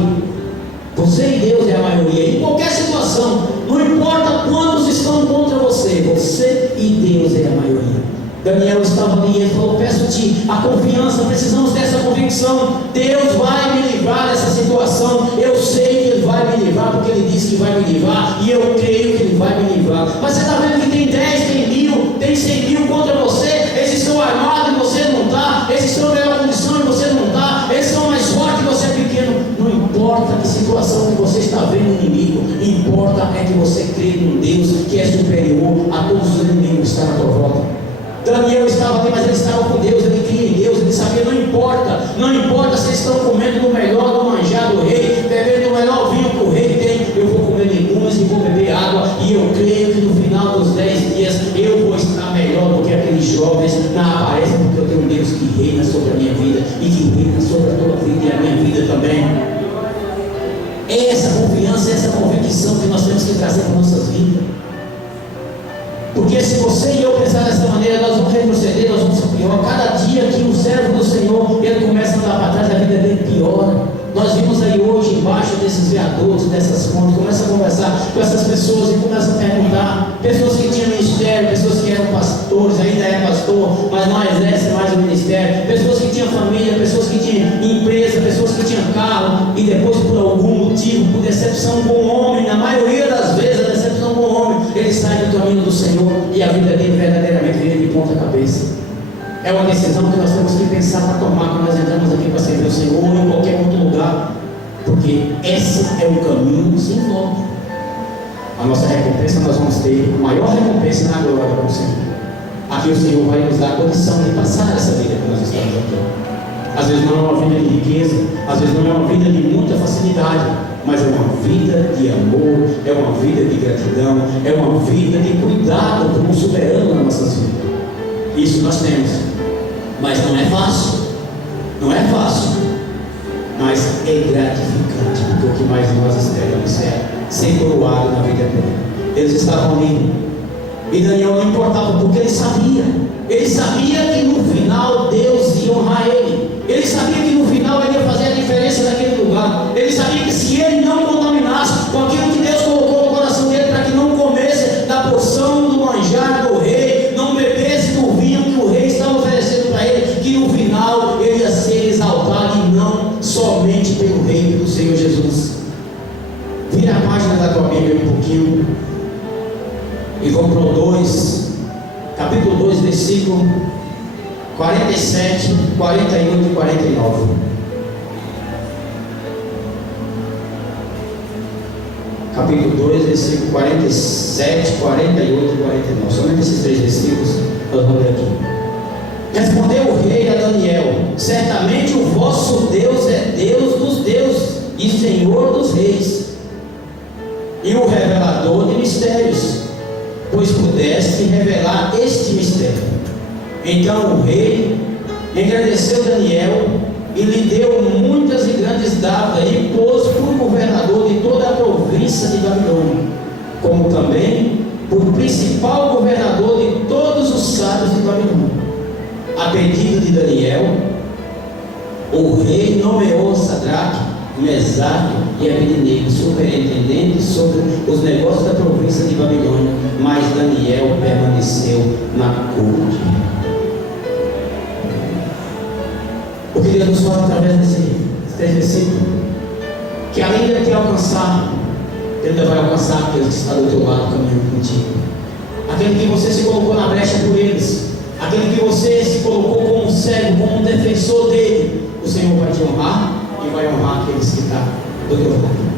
você e Deus é a maioria, em qualquer situação, não importa quantos estão contra você, você e Deus é a maioria. Daniel estava ali e ele falou: peço-te a confiança, precisamos dessa convicção. Deus vai me livrar dessa situação. Eu sei que Ele vai me livrar, porque Ele disse que vai me livrar, e eu creio que Ele vai me livrar. Mas você está vendo que tem 10, tem 1000, tem 100 mil contra você. Eles estão armados e você não está. Eles estão em melhor condição e você não está. Eles são mais fortes e você é pequeno. Não importa que situação que você está vendo o inimigo, importa é que você crê num Deus que é superior a todos os inimigos que estão na tua volta. Daniel estava ali, mas ele estava com Deus, ele cria em Deus, ele sabia, não importa se estão comendo no melhor do manjar do rei, bebendo o melhor vinho que o rei tem, eu vou comer legumes e vou beber água, e eu creio que no final dos 10 dias eu vou estar melhor do que aqueles jovens na aparência, porque eu tenho um Deus que reina sobre a minha vida, e que reina sobre a tua vida e a minha vida também. É essa confiança, essa convicção que nós temos que trazer para nossas vidas. Porque se você e eu pensar dessa maneira, nós vamos retroceder, nós vamos ser pior. Cada dia que o servo do Senhor, ele começa a andar para trás, a vida dele piora. Nós vimos aí hoje, embaixo desses viadutos, dessas pontes, começa a conversar com essas pessoas e começa a perguntar. Pessoas que tinham ministério, pessoas que eram pastores, ainda é pastor, mas não exerce mais o ministério. Pessoas que tinham família, pessoas que tinham empresa, pessoas que tinham carro, e depois por algum motivo, por decepção com o homem, na maioria das vezes a decepção ponta cabeça. É uma decisão que nós temos que pensar para tomar quando nós entramos aqui para servir o Senhor ou em qualquer outro lugar, porque esse é o caminho sem volta. A nossa recompensa, nós vamos ter a maior recompensa na glória com o Senhor. Aqui o Senhor vai nos dar a condição de passar essa vida que nós estamos aqui. Às vezes não é uma vida de riqueza, às vezes não é uma vida de muita facilidade, mas é uma vida de amor, é uma vida de gratidão, é uma vida de cuidado como soberano nas nossas vidas. Isso nós temos, mas não é fácil, não é fácil, mas é gratificante, porque o que mais nós esperamos é ser coroado na vida eterna. Eles estavam ali, e Daniel não importava, porque ele sabia que no final Deus ia honrar ele sabia que no final ele ia fazer a diferença naquele lugar, ele sabia que se ele não contaminasse com aquilo que Deus colocou no coração dele, para que não comesse da porção do manjar do rei, não bebesse do vinho que o rei estava oferecendo para ele, que no final ele ia ser exaltado, e não somente pelo rei, pelo Senhor Jesus. Vira a página da tua Bíblia um pouquinho e vamos para o 2, capítulo 2, versículo 47, 48 e 49. Capítulo 2, versículo 47, 48 e 49. Somente esses 3 versículos nós vamos ler aqui. Respondeu o rei a Daniel: certamente o vosso Deus é Deus dos deuses e Senhor dos reis, e o revelador de mistérios, pois pudeste revelar este mistério. Então o rei engrandeceu Daniel e lhe deu muitas e grandes dádivas, e pôs por governador de toda a província de Babilônia, como também por principal governador de todos os sábios de Babilônia. A pedido de Daniel, o rei nomeou Sadraque, Mesaque e Abednego superintendentes sobre os negócios da província de Babilônia, mas Daniel permaneceu na corte. O que Deus nos fala através desses 3 versículos, que além de ele te alcançar, ele ainda vai alcançar aquele que está do teu lado caminhando contigo, aquele que você se colocou na brecha por eles, aquele que você se colocou como um servo, como um defensor dele. O Senhor vai te honrar e vai honrar aqueles que estão do teu lado.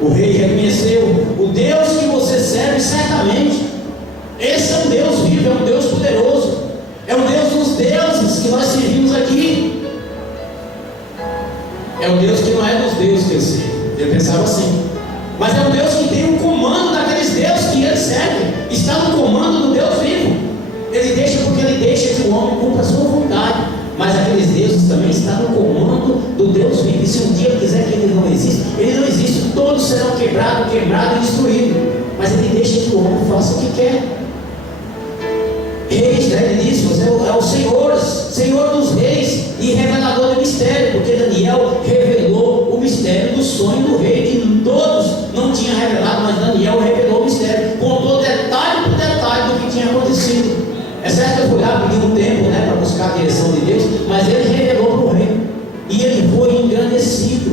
O rei reconheceu o Deus que você serve, certamente esse é um Deus vivo, é um Deus poderoso, é o Deus dos deuses que nós servimos aqui, é o Deus que não é dos deuses que ele serve. Ele pensava assim, mas é um Deus que tem o comando daqueles deuses que ele serve, está no comando do Deus vivo. Ele deixa porque ele deixa que o homem cumpra a sua vontade, mas aqueles deuses também estão no comando do Deus vivo. E se um dia ele quiser que ele não existe, todos serão quebrados e destruídos, mas ele deixa que o homem faça o que quer. Reis, né? Ele diz, você é o Senhor dos reis e revelador do mistério, porque Daniel revelou o mistério do sonho do rei, que todos não tinham revelado, mas Daniel revelou o mistério, contou detalhe por detalhe do que tinha acontecido. É certo que eu fui lá pedir um tempo, né, para buscar a direção de Deus, mas ele revelou para o rei, e ele foi engrandecido,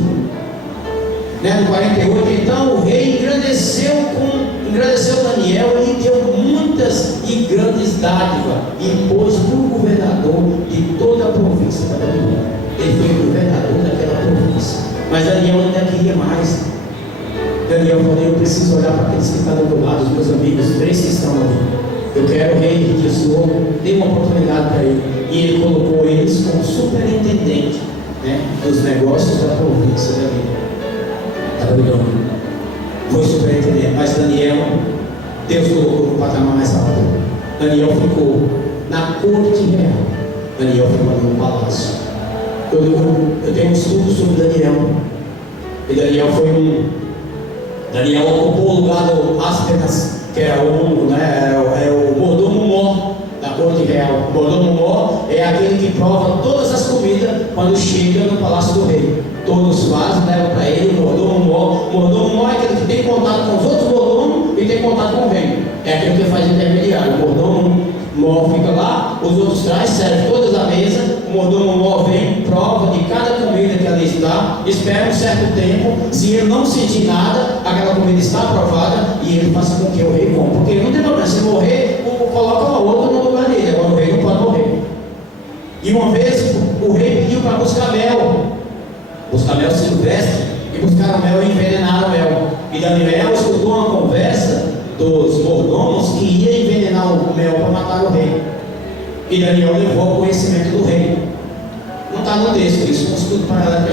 né? No 48, então o rei engrandeceu Daniel e deu muitas e grandes dádivas, e pôs por governador de toda a província da Babilônia. Ele foi governador daquela província, mas Daniel ainda queria mais. Daniel falou: eu preciso olhar para aqueles que estão do meu lado, os meus amigos, 3 que estão ali. Eu quero o rei que o Senhor dê uma oportunidade para ele. E ele colocou eles como superintendente, né, dos negócios da província da Babilônia. Foi superintendente, mas Daniel, Deus colocou no patamar mais alto. Daniel ficou na corte real. Daniel ficou ali no palácio. Eu tenho um estudo sobre Daniel. E Daniel ocupou o lugar do Aspenas, que era o mordomo-mor da corte real. O mordomo-mor é aquele que prova todas as comidas quando chega no palácio do rei. Todos fazem, levam para ele o mordomo-mor. O mordomo-mor é aquele que tem contato com os outros mordomos e tem contato com o rei. É aquele que faz intermediário. O mordomo-mor fica lá, os outros traz, serve todas a mesa. O mordomo-mor vem, prova de cada comida que ali está, espera um certo tempo. Se ele não sentir nada, aquela comida está aprovada e ele faz com que o rei coma. Porque não tem problema, se morrer, coloca uma outra no uma vez o rei pediu para buscar mel silvestre, e buscaram mel e envenenaram o mel. E Daniel escutou uma conversa dos mordomos que ia envenenar o mel para matar o rei. E Daniel levou ao conhecimento do rei. Não está no texto, isso é um estudo paralelo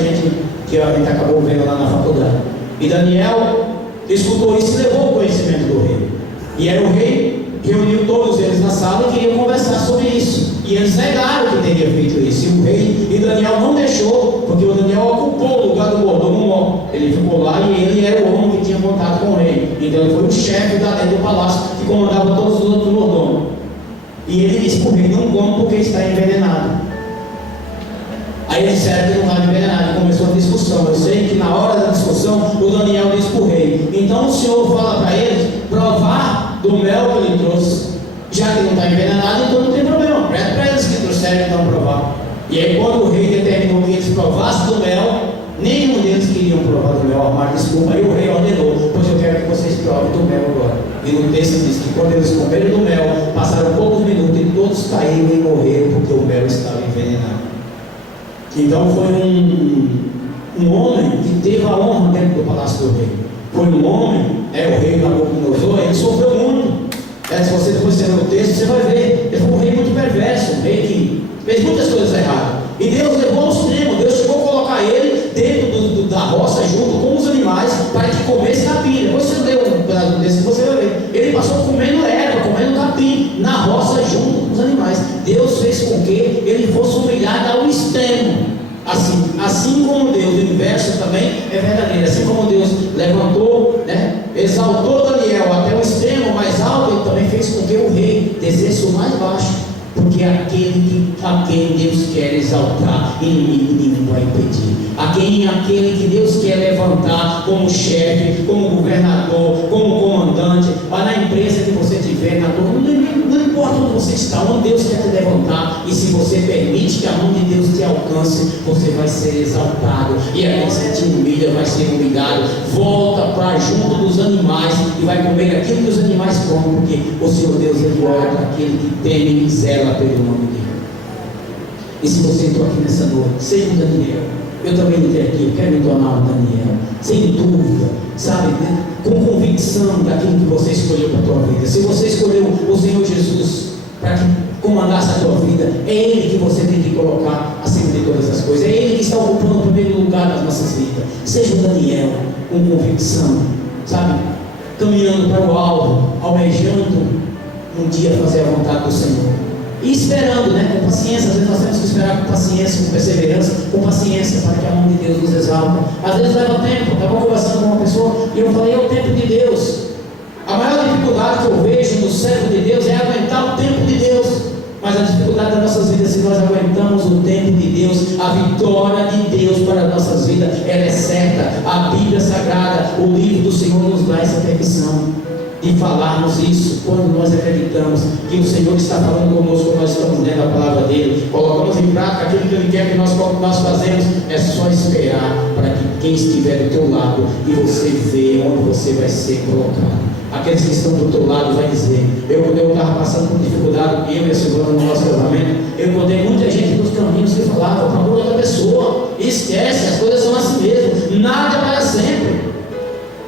que a gente acabou vendo lá na faculdade. E Daniel escutou isso e levou ao conhecimento do rei. E aí o rei reuniu todos eles na sala e queria conversar sobre isso. E eles negaram que teria feito isso. E Daniel não deixou, porque o Daniel ocupou o lugar do mordomo. Ele ficou lá e ele era o homem que tinha contato com o rei. Então ele foi o chefe da dentro do palácio que comandava todos os outros mordomos. E ele disse para o rei: não come porque está envenenado. Aí eles disseram que não estava envenenado. E começou a discussão. Eu sei que na hora da discussão o Daniel disse para o rei: então o senhor fala para eles provar do mel que ele trouxe. Já que não está envenenado, então não tem problema. Presta para eles que trouxeram então provar. E aí quando o rei determinou que eles provassem do mel, nenhum deles queriam provar do mel. Mas desculpa, aí o rei ordenou: pois eu quero que vocês provem do mel agora. E no texto diz que quando eles comeram do mel, passaram poucos minutos e todos caíram e morreram porque o mel estava envenenado. Então foi um homem que teve a honra dentro do palácio do rei. Foi um homem, o rei Nabucodonosor, ele sofreu muito. Se você depois ler o texto, você vai ver. Ele foi um rei muito perverso, um rei que fez muitas coisas erradas. E Deus levou ao extremo. Deus chegou a colocar ele dentro da roça junto com os animais para que comesse capim. Depois você lê um pedaço desse, você vai ver. Ele passou comendo erva, comendo capim na roça junto com os animais. Deus fez com que ele fosse humilhado ao extremo. Assim como Deus, o inverso também é verdadeiro. Assim como Deus levantou, exaltou Daniel até o extremo mais alto, ele também fez com que o rei descesse o mais baixo. Porque a quem Deus quer exaltar, inimigo nenhum vai impedir. Aquele que Deus quer levantar como chefe, como governador, como comandante, mas na empresa que você tiver, não importa onde você está, onde Deus quer te levantar, e se você permite que a mão de Deus te alcance, você vai ser exaltado, e aquele que te humilha vai ser humilhado. Volta para junto dos animais e vai comer aquilo que os animais comem, porque o Senhor Deus ele olha para aquele que teme e zela pelo nome dele. E se você entrou aqui nessa noite, seja um Daniel. Eu também entrei aqui, eu quero me tornar um Daniel, sem dúvida, sabe, com convicção daquilo que você escolheu para a tua vida. Se você escolheu o Senhor Jesus para que comandasse a tua vida, é Ele que você tem que colocar acima de todas as coisas. É Ele que está ocupando o primeiro lugar nas nossas vidas. Seja um Daniel com convicção, sabe, caminhando para o alvo, almejando um dia fazer a vontade do Senhor. E esperando, com paciência. Às vezes nós temos que esperar com paciência, com perseverança, com paciência, para que a mão de Deus nos exalta. Às vezes leva tempo. Estava conversando com uma pessoa e eu falei: é o tempo de Deus. A maior dificuldade que eu vejo no servo de Deus é aguentar o tempo de Deus. Mas a dificuldade das nossas vidas, se nós aguentamos o tempo de Deus, a vitória de Deus para as nossas vidas, ela é certa. A Bíblia Sagrada, o livro do Senhor, nos dá essa permissão de falarmos isso quando nós acreditamos que o Senhor está falando conosco quando nós estamos lendo a palavra dele, colocamos em prática aquilo que ele quer que nós fazemos. É só esperar para que quem estiver do teu lado e você vê onde você vai ser colocado. Aqueles que estão do teu lado vai dizer: quando eu estava passando por dificuldade, eu e a Silvana no nosso casamento, eu encontrei muita gente nos caminhos que falava: procura outra pessoa, esquece, as coisas são assim mesmo, nada é para sempre.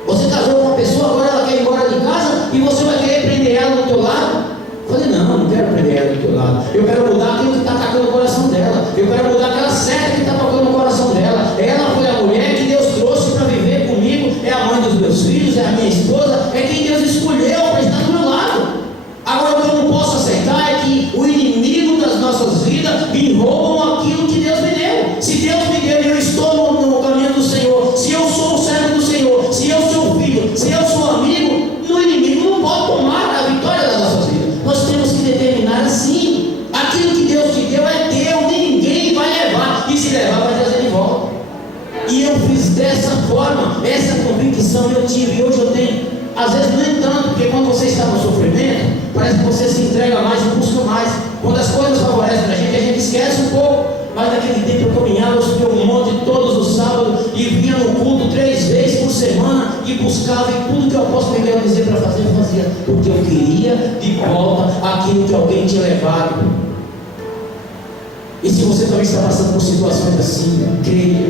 Você casou com uma pessoa, agora ela quer ir embora de casa e você vai querer prender ela do teu lado? Eu falei: não quero prender ela do teu lado. Eu quero mudar aquilo que está atacando o coração dela. Eu quero mudar aquela seta que está tocando o coração dela. Ela foi a mulher que Deus trouxe para viver comigo, é a mãe dos meus filhos, é a minha esposa, é quem Deus escolheu para estar do meu lado. Agora o que eu não posso aceitar é que o inimigo das nossas vidas me roubam aquilo que Deus me deu. Se Deus me deu e eu estou no caminho do Senhor, se eu sou o servo do Senhor, se eu sou filho, se eu sou amigo, o inimigo não pode tomar a vitória das nossas vidas. Nós temos que determinar assim: aquilo que Deus te deu é teu, ninguém vai levar, e se levar vai trazer de volta. E eu fiz dessa forma, essa convicção eu tive, e hoje eu tenho. Às vezes nem tanto, porque quando você está no sofrimento, parece que você se entrega mais e busca mais. Quando as coisas favorecem a gente esquece um pouco. Mas naquele tempo eu caminhava, eu subia um monte todos os sábados e vinha no culto 3 vezes por semana e buscava, e tudo que eu posso pegar e dizer para fazer, eu fazia, porque eu queria de volta aquilo que alguém tinha levado. E se você também está passando por situações assim, creia,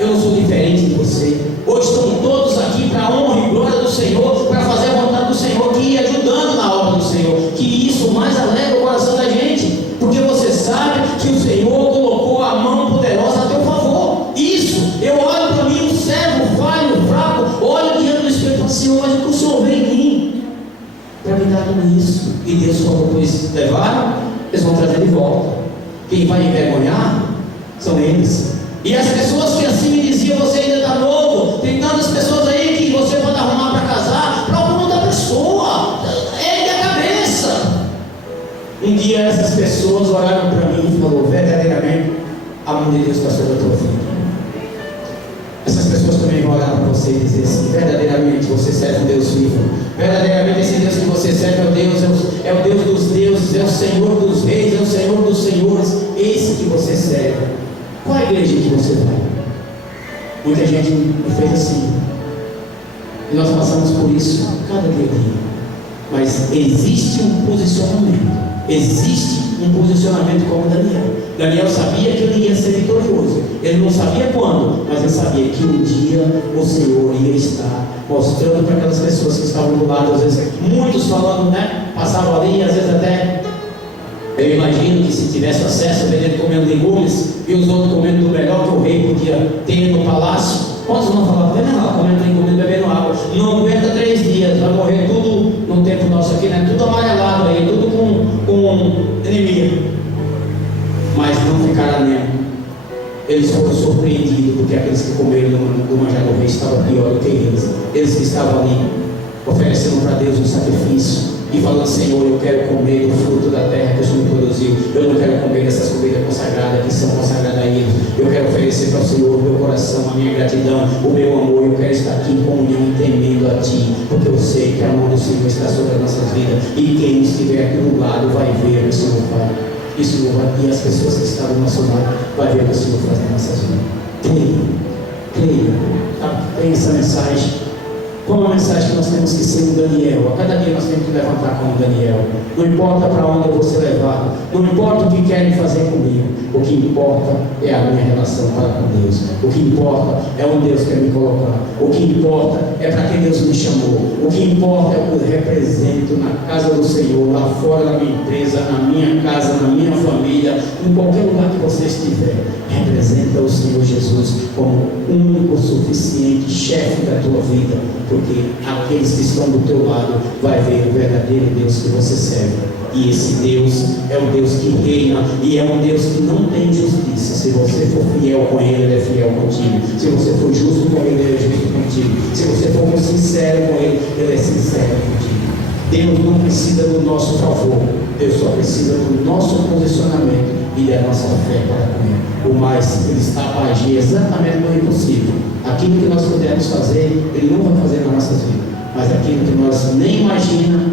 eu não sou diferente de você. Hoje estamos todos aqui para a honra e glória do Senhor, para fazer a vontade do Senhor, que ir ajudando na obra do Senhor, que isso mais alegra o coração da gente, porque você sabe que o Senhor colocou a mão poderosa a teu favor. Isso, eu olho para mim, um servo, falho, fraco, olho diante do Espírito e falo, Senhor, mas o que o Senhor vem em mim para me dar tudo isso? E Deus falou, pois levaram, eles vão trazer de volta. Quem vai envergonhar são eles. E as pessoas que assim me diziam, você ainda está novo, tem tantas pessoas aí que você pode arrumar para casar, procura outra pessoa, ergue a cabeça. Um dia essas pessoas olharam para mim e falaram, verdadeiramente a mão de Deus está sobre a tua vida. Essas pessoas também vão olhar para você e dizer assim, verdadeiramente você serve um Deus vivo, verdadeiramente esse Deus que você serve é o Deus dos deuses, é o Senhor dos reis, é o Senhor dos senhores, esse que você serve. Qual é a igreja que você vai? Muita gente me fez assim, e nós passamos por isso cada dia. Mas existe um posicionamento, como Daniel. Daniel sabia que ele ia ser vitorioso, ele não sabia quando, mas ele sabia que um dia o Senhor ia estar mostrando para aquelas pessoas que estavam do lado, às vezes muitos falando, né, passavam ali, às vezes até, eu imagino que se tivesse acesso a ver ele comendo legumes e os outros comendo do melhor que o rei podia ter no palácio, quantos não falavam, comendo legumes, bebendo água, não aguenta 3 dias, vai morrer tudo no tempo nosso aqui, né? Tudo amarelado aí, tudo com anemia. Mas não ficaram nem. Eles foram surpreendidos, porque aqueles que comeram do manjar do rei estavam pior do que eles. Eles que estavam ali oferecendo para Deus um sacrifício e falando, Senhor, eu quero comer do fruto da terra que o Senhor produziu, eu não quero comer dessas comidas consagradas que são consagradas a eles, eu quero oferecer para o Senhor o meu coração, a minha gratidão, o meu amor, eu quero estar aqui em comunhão e temendo a Ti, porque eu sei que a mão do Senhor está sobre as nossas vidas, e quem estiver aqui do lado vai ver o que o Senhor faz, e as pessoas que estão do nosso lado vai ver o que o Senhor faz nas nossas vidas. Creia, tem essa mensagem. Como a mensagem que nós temos que ser um Daniel, a cada dia nós temos que levantar como Daniel. Não importa para onde eu vou ser levado, não importa o que querem fazer comigo, o que importa é a minha relação para com Deus, o que importa é onde Deus quer me colocar, o que importa é para quem Deus me chamou, o que importa é o que eu represento na casa do Senhor, lá fora da minha empresa, na minha casa, na minha família, em qualquer lugar que você estiver. Representa o Senhor Jesus como único, suficiente chefe da tua vida, porque aqueles que estão do teu lado vai ver o verdadeiro Deus que você serve, e esse Deus é um Deus que reina, e é um Deus que não tem justiça. Se você for fiel com Ele, Ele é fiel contigo. Se você for justo com Ele, Ele é justo contigo. Se você for sincero com Ele, Ele é sincero contigo. Deus não precisa do nosso favor, Deus só precisa do nosso posicionamento e da nossa fé para com Ele. O mais, Ele está para agir exatamente no impossível. Aquilo que nós pudermos fazer, Ele não vai fazer nas nossas vidas, mas aquilo que nós nem imaginamos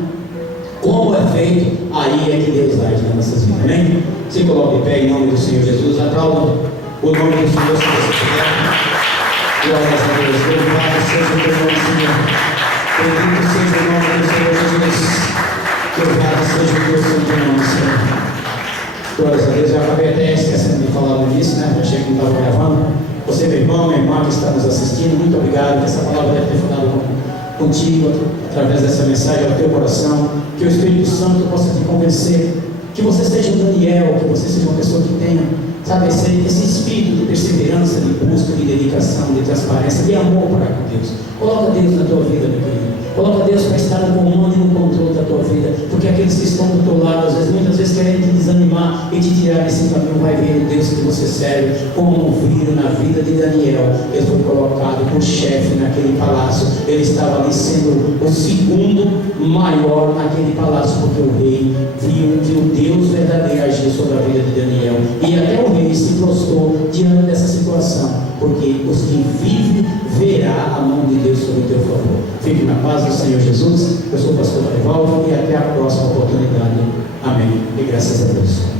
como é feito, aí é que Deus age nas nossas vidas. Amém? Se coloque de pé em nome do Senhor Jesus, aplauda o nome do Senhor, se você puder. Glórias a Deus, louvado seja o teu nome, Senhor. Bendito seja o nome do Senhor Jesus. Louvado seja o teu santo nome, Senhor. Glórias a Deus, eu acabei até esquecendo de falar disso, né? Achei que não estava gravando. Você, meu irmão, minha irmã que está nos assistindo, muito obrigado, que essa palavra deve ter falado contigo, através dessa mensagem ao teu coração, que o Espírito Santo possa te convencer, que você seja um Daniel, que você seja uma pessoa que tenha, sabe, esse espírito de perseverança, de busca, de dedicação, de transparência, de amor para com Deus. Coloca Deus na tua vida, meu querido. Coloca Deus para estar no comando e no controle da tua vida, porque aqueles que estão do teu lado, muitas vezes querem te desanimar e te tirar desse caminho, vai ver o Deus que você serve, como viram na vida de Daniel. Ele foi colocado por chefe naquele palácio, ele estava ali sendo o segundo maior naquele palácio, porque o rei viu que o Deus verdadeiro agiu sobre a vida de Daniel, e até o rei se prostrou diante dessa situação, porque os que vivem verá a mão de Deus sobre o teu favor. Fique na paz do Senhor Jesus. Eu sou o pastor Marivaldo e até a próxima oportunidade. Amém. E graças a Deus.